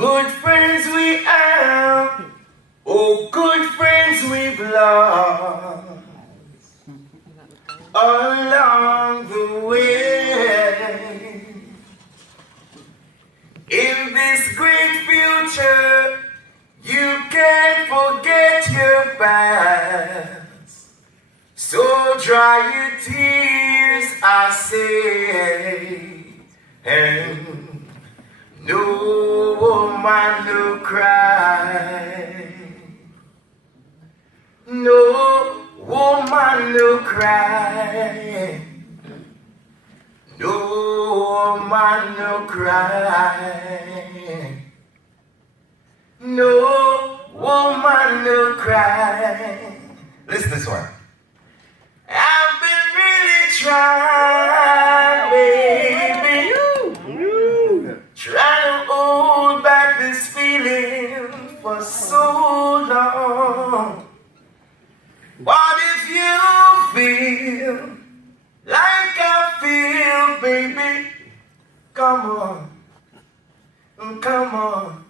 Good friends we have, oh good friends we've lost along the way. In this great future, you can't forget your past. So dry your tears, I say, and no woman no cry. No woman no cry. No man no cry. No woman no cry. Listen to this one. I've been really trying, baby. Trying to hold back this feeling for so long. What if you feel like I feel, baby? Come on, come on.